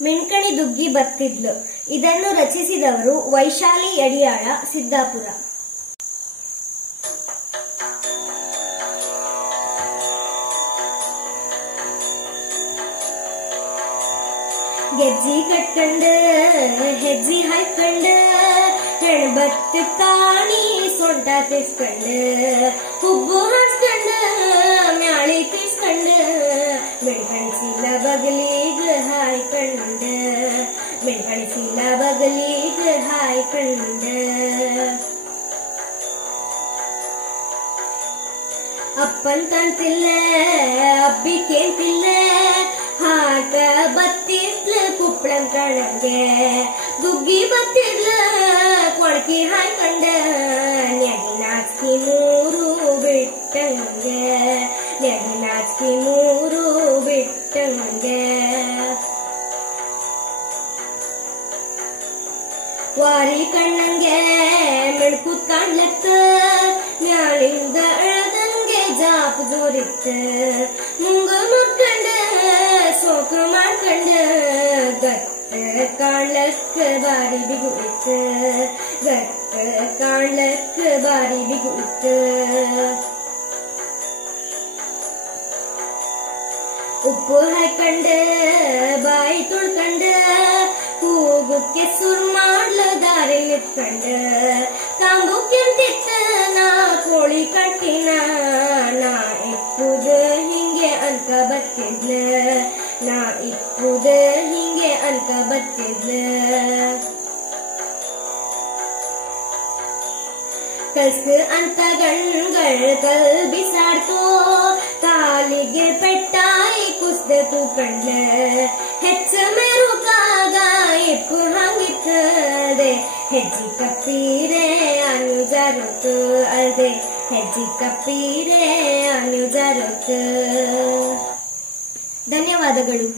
ಮಿಣ್ಕಣಿ ದುಗ್ಗಿ ಬತ್ತಿದ್ಲು. ಇದನ್ನು ರಚಿಸಿದವರು ವೈಶಾಲಿ ಯಡಿಯಾಳ, ಸಿದ್ದಾಪುರ. ಗೆಜ್ಜಿ ಕಟ್ಕಂಡ ಹೆಜ್ಜಿ ಹಾಯ್ಕಂಡ ಹೆಣ್ಬತ್ ಕಾಣಿ ಸೊಂಟ ತಿರ್ಸ್ಕಂಡ ಹುಬ್ಬು ಹಾಸ್ಕಂಡ ಮ್ಯಾಳಿ ತಿರ್ಸ್ಕಂಡ ಮಿಣ್ಕಣಿಸಿಲ್ಲ ಬಗಲೀಗ ಹಾಯ್ಕಂಡ ಮಿಣ್ಕಣಿಸಿಲ್ಲ ಬಗಲೀಗ ಹಾಯ್ಕಂಡ ಅಪ್ಪನ್ ಕಾಣ್ತಿಲ್ಲ ಅಬ್ಬಿ ಕೇಳ್ತಿಲ್ಲ ಹಾಕ ಬತ್ತಿದ್ಲ ಕುಪ್ಪಳನ್ ಕಣಂಗೆ ದುಗ್ಗಿ ಬತ್ತಿದ್ಲ ಕೊಳಕಿ ಹಾಯ್ಕಂಡ ನೆಗಿ ನಾಚ್ಕಿ ಮೂರು ಬಿಟ್ಟಂಗೆ ನೆಗಿ ನಾಚ್ಕಿ ಮೂರು ಬಿಟ್ಟಂಗೆ ವಾರಿ ಕಣ್ಣಂಗೆ ಮೆಡ್ಕೂತ್ ಕಾಣ್ಲತ್ತ ಮ್ಯಾಳಿಂದ ಅಳದಂಗೆ ಜಾಪ್ ಜೋರಿತ್ತ ಮುಂಗ ಮುಟ್ಕಂಡ ಸೋಕ ಮಾಡ್ಕಂಡ ಗಟ್ಟ ಕಾಣ್ಲಕ್ಕ ಬಾರಿ ಬಿಗುತ್ತ ಗಟ್ಟ ಕಾಣ್ಲಕ್ಕ ಬಾರಿ ಬಿಗುತ್ತ ಉಪ್ಪು ಹಾಯ್ಕಂಡ ಬಾಯಿ ತುಳ್ಕಂಡ ಕೂಗುಕ್ಕೆ ಸುರು ಮಾಡ್ಲ ದಾರಿ ನಿತ್ಕಂಡ ಕಾಂಬು ಕೆಂತಿತ್ತ ನಾ ಕೋಳಿ ಕಟ್ಟಿನ ನಾ ಇಪ್ಪುದ ಹಿಂಗೆ ಅನ್ಕ ಬತ್ತಿದ್ಲ ನಾ ಇಪ್ಪುದ ಹಿಂಗೆ ಅನ್ಕ ಬತ್ತಿದ್ಲ ಕಲ್ಸ್ಕ ಅಂತ ಗಣ್ಗಳ್ ಕಲ್ ಬಿಸಾಡ್ತೋ ಕಾಲಿಗೆ ಪೆಟ್ಟಾಯಿ ಕುಸ್ದ ತೂಕಂಡ್ಲ ಹೆಚ್ಚ ಮೆರುಕಾಗ ಇಪ್ಪು ಹಂಗಿತ್ತದೆ ಹೆಜ್ಜಿ ಕಪ್ಪೀರೆ ಅನುಜರುತ್ತು ಅಲ್ದೆ ಹೆಜ್ಜಿ ಕಪ್ಪೀರೆ ಅನುಜರುತ್ತು. ಧನ್ಯವಾದಗಳು.